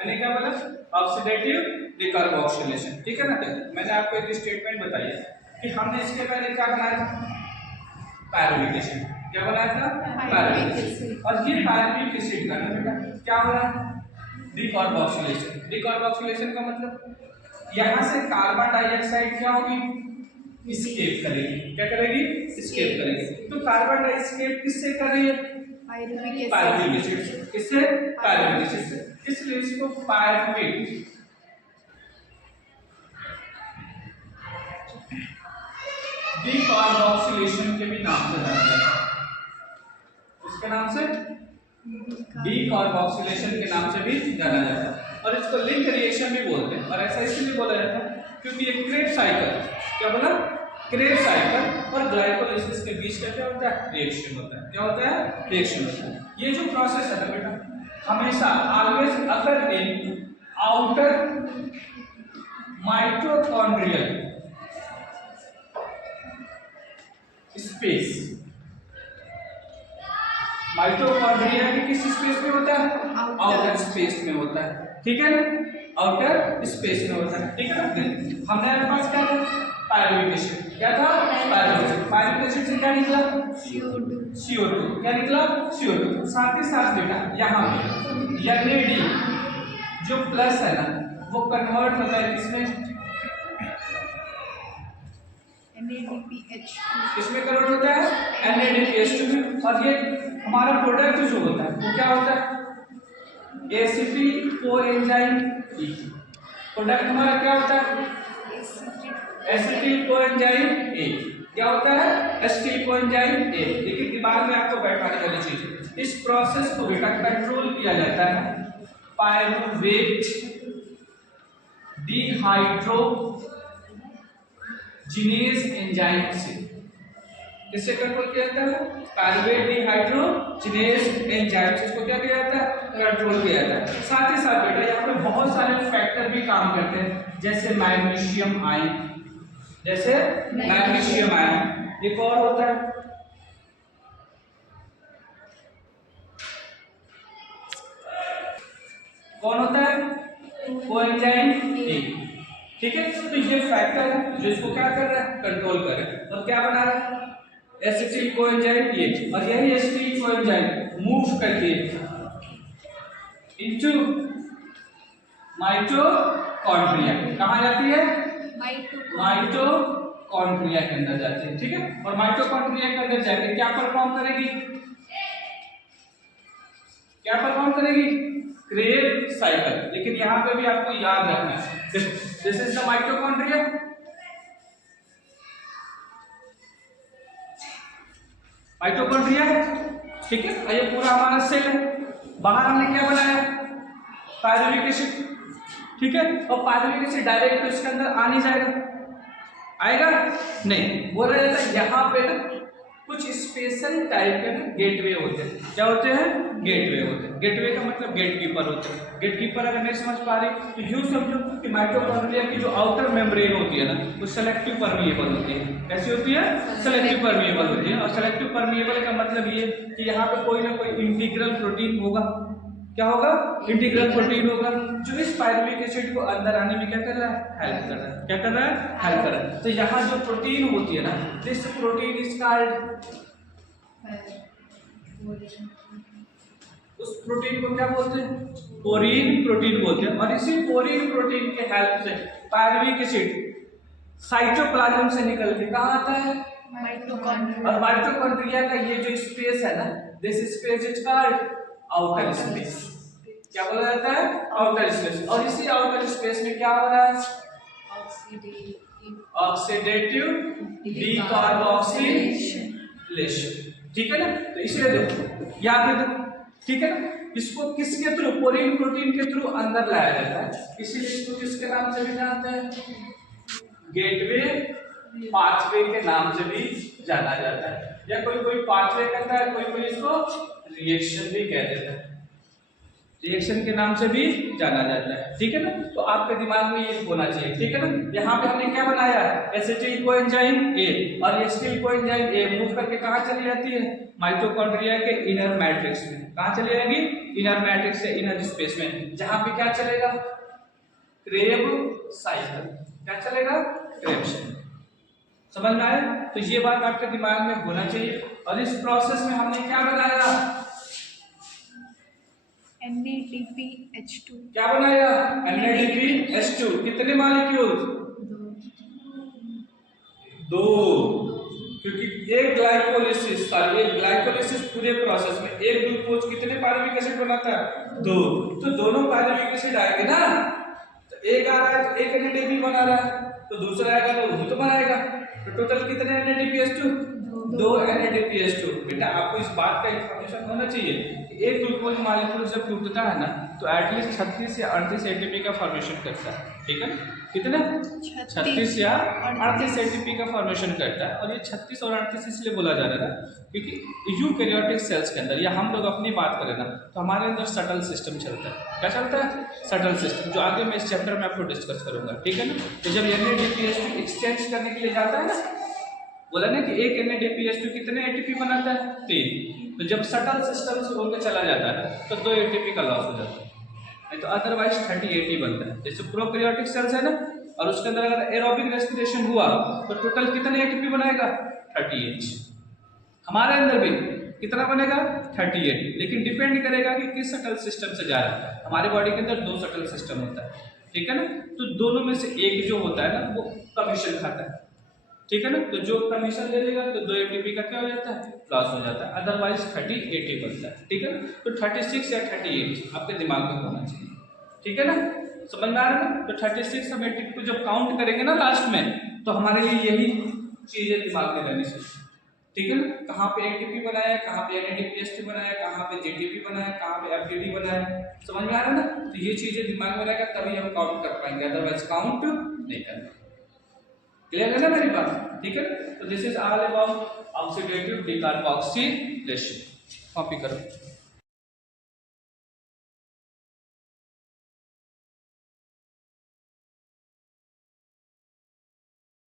मैंने क्या बोला, ऑक्सीडेटिव डिकार्बोक्सिलेशन, ठीक है ना। मैंने आपको एक स्टेटमेंट बताई कि हमने इसके पहले क्या बनाया था, पायरुविक एसिड। क्या बनाया था, पायरुविक एसिड। और ये पायरुविक एसिड का ना बेटा क्या हो रहा है, डिकार्बोक्सिलेशन। डिकार्बोक्सिलेशन का मतलब यहाँ से कार्बन डाइऑक्साइड क्या होगी, एस्केप करेगी। क्या करेगी, एस्केप करेगी। तो कार्बन डाइऑक्साइड किससे कर रही है, पायरुविक एसिड। किससे, पायरुविक एसिड से। इसलिए इसको पायरुविक डिकार्बोक्सिलेशन के भी नाम से जाना जाता है। इसके नाम से डिकार्बोक्सिलेशन के नाम से भी जाना जाता है। और इसको लिंक रिएक्शन भी बोलते हैं। और ऐसा इसलिए बोला जाता है क्योंकि ये क्रेब्स साइकिल, क्या बोला, क्रेब्स साइकिल और ग्लाइकोलाइसिस के बीच का क्या होता है, रिएक्शन होता है। क्या होता है, रिएक्शन होता है। ये जो प्रोसेस है ना बेटा, हमेशा ऑलवेज अकर इन आउटर माइटोकॉन्ड्रियल स्पेस। माइटोकॉन्ड्रिया के किस स्पेस में होता है, आउटर स्पेस में होता है, ठीक है ना, आउटर स्पेस में होता है, ठीक है ना। हमने अपने पास क्या था, पायरुविक एसिड। क्या था, पायरुविक एसिड। पायरुविक एसिड से क्या निकला, CO2। क्या निकला, CO2। साथ ही साथ बेटा यहाँ पे NAD जो प्लस है ना, वो कन्वर्ट होता है किसमें, NADPH। किसमें कन्वर्ट होता है, NADPH2 में। और ये हमारा प्रोडक्ट जो होता है वो क्या होता है, ACP कोएंजाइम E। प्रोडक्ट हमारा क्या होता है, एसिटिल कोएंजाइम A। क्या होता है, एसिटिल कोएंजाइम A। लेकिन दिमाग में आपको बैठाने वाली चीज, इस प्रोसेस को बेटा कंट्रोल किया जाता है पायरुवेट डिहाइड्रोजिनेज एंजाइम से। किससे कंट्रोल किया जाता है, पायरुवेट डिहाइड्रोजिनेज एंजाइम से इसको क्या किया जाता है, कंट्रोल किया जाता है। साथ ही साथ बेटा यहाँ पे बहुत सारे फैक्टर भी काम करते हैं, जैसे मैग्नीशियम आयन। जैसे मैग्नीशियम आयन। एक और होता है कौन होता है, कोएंजाइम A, ठीक है। तो ये फैक्टर है जो इसको क्या कर रहा है, कंट्रोल कर रहा है। और क्या बना रहा है, एसिटिल कोएंजाइम A। और यही एसिटिल कोएंजाइम मूव करके इनटू माइटोकॉन्ड्रिया। कहाँ जाती है, माइटोकॉन्ड्रिया के अंदर जाती है, ठीक है। और माइटोकॉन्ड्रिया के अंदर जाके क्या परफॉर्म करेगी, क्या परफॉर्म करेगी, क्रेब साइकिल। लेकिन यहाँ पे भी आपको याद रखना है, this is the mitochondria. Mitochondria है, ठीक है। और ये पूरा हमारा सेल है। बाहर हमने क्या बनाया, पायरुविक एसिड, ठीक है। और पायरुविक एसिड डायरेक्ट तो इसके अंदर आ नहीं जाएगा, आएगा नहीं। बोला जाता है यहाँ पे ना कुछ स्पेशल टाइप के ना गेटवे होते हैं। क्या होते हैं, गेटवे होते हैं। गेटवे का मतलब गेटकीपर होते हैं। गेटकीपर अगर नहीं समझ पा रहे तो यूं समझो कि माइटोकॉन्ड्रिया की जो आउटर मेम्ब्रेन होती है ना, वो सेलेक्टिव परमिएबल होती है। कैसी होती है, सेलेक्टिव परमिएबल होती है। और सेलेक्टिव परमिएबल का मतलब ये कि यहाँ पे कोई ना कोई इंटीग्रल प्रोटीन होगा। क्या होगा, इंटीग्रल प्रोटीन होगा, जो इस पायरुविक एसिड को अंदर आने में क्या कर रहा है, हेल्प कर रहा है। क्या कर रहा है, हेल्प कर रहा है। तो यहाँ जो प्रोटीन होती है ना, दिस प्रोटीन इज कॉल्ड, उस प्रोटीन को क्या बोलते हैं, पोरीन प्रोटीन बोलते हैं। और इसी पोरीन प्रोटीन के हेल्प से पायरुविक एसिड साइटोप्लाज्म से निकल के कहाँ आता है, माइटोकॉन्ड्रिया। और माइटोकॉन्ड्रिया का ये जो स्पेस है ना, this space is called outer space. क्या बोला जाता है, आउटर स्पेस। और इसी आउटर स्पेस में क्या हो रहा है, ऑक्सीडेटिव डिकार्बोक्सिलेशन, ठीक है ना। तो इसलिए देखो याद रखो, ठीक है ना। इसको किसके थ्रू, पोरीन प्रोटीन के थ्रू अंदर लाया जाता है। इसीलिए इसको किसके नाम से भी जानते हैं, गेटवे पाथवे के नाम से भी जाना जाता है। या कोई कोई पाथवे कहता है, कोई कोई इसको रिएक्शन भी कह देता है। रिएक्शन के नाम से भी जाना जाता है, ठीक है ना। तो आपके दिमाग में ये होना चाहिए, ठीक है ना। यहाँ पे हमने क्या बनाया, एसिटिल कोएंजाइम A। और एसिटिल कोएंजाइम A मूव करके कहाँ चली जाती है, माइटोकॉन्ड्रिया के इनर मैट्रिक्स में। कहाँ चली जाएगी, इनर मैट्रिक्स या इनर स्पेस में, जहां पे क्या चलेगा, क्रेब साइकिल, क्या चलेगा, क्रेब साइकिल। समझ में आया? तो ये बात आपके दिमाग में होना चाहिए। और इस प्रोसेस में हमने क्या बनाया, NADPH2। क्या बनाया, NADPH2। कितने मॉलिक्यूल, 2, क्योंकि एक ग्लाइकोलिसिस पूरे प्रोसेस में एक ग्लूकोज कितने पायरुविक एसिड बनाता है, 2। तो दोनों पायरुविक एसिड आएंगे ना, तो एक आ रहा है तो एक NADP बना रहा है, तो दूसरा आएगा तो वो तो बनाएगा। तो टोटल कितने NADPH2, 2 NADPH2। बेटा आपको इस बात का इंफॉर्मेशन होना चाहिए कि एक ग्लूकोज मॉलिक्यूल जब टूटता है ना तो एटलीस्ट 36 या 38 ATP का फॉर्मेशन करता है, ठीक है ना, कितने, 36 या 38 ATP का फॉर्मेशन करता है। और ये 36 और 38 इसलिए बोला जा रहा है क्योंकि यूकैरियोटिक सेल्स के अंदर, या हम लोग अपनी बात करें ना तो हमारे अंदर सटल सिस्टम चलता है। क्या चलता है, सटल सिस्टम, जो आगे मैं इस चैप्टर में आपको डिस्कस करूंगा, ठीक है ना। तो जब NADPH2 एक्सचेंज करने के लिए जाता है ना, बोला ना कि एक NADPH2 कितने ATP बनाता है, 3। तो जब सटल सिस्टम से होकर चला जाता है तो 2 ATP का लॉस हो जाता है, नहीं तो अदरवाइज 30 ATP बनता है। जैसे प्रोकैरियोटिक सेल्स है ना, और उसके अंदर अगर एरोबिक रेस्पिरेशन हुआ तो टोटल कितने ATP बनाएगा, 38। हमारे अंदर भी कितना बनेगा, 38, लेकिन डिपेंड करेगा कि किस सटल सिस्टम से जा रहा है। हमारे बॉडी के अंदर 2 सटल सिस्टम होता है, ठीक है ना। तो दोनों में से एक जो होता है ना वो कमीशन खाता है, ठीक है ना। तो जो कमीशन ले लेगा तो 2 ATP का क्या हो जाता है, लॉस हो जाता है, अदरवाइज 30 ATP बनता है, ठीक है ना। तो 36 या 38 आपके दिमाग में होना चाहिए, ठीक है ना। समझ में आ रहा है ना। तो 36 हम ATP को जब काउंट करेंगे ना लास्ट में, तो हमारे लिए यही चीजें दिमाग में रहनी चाहिए, ठीक है ना। कहाँ पे ATP बनाया, कहाँ पे NADPH2 बनाया, कहाँ पे GTP बनाया, कहाँ पे FGD बनाया, समझ में आ रहा है ना। तो ये चीजें दिमाग में रहेगा तभी हम काउंट कर पाएंगे, अदरवाइज काउंट नहीं कर पाएंगे। क्लियर है ना मेरी बात, ठीक है। तो this is all about oxidative decarboxylation. Copy करो।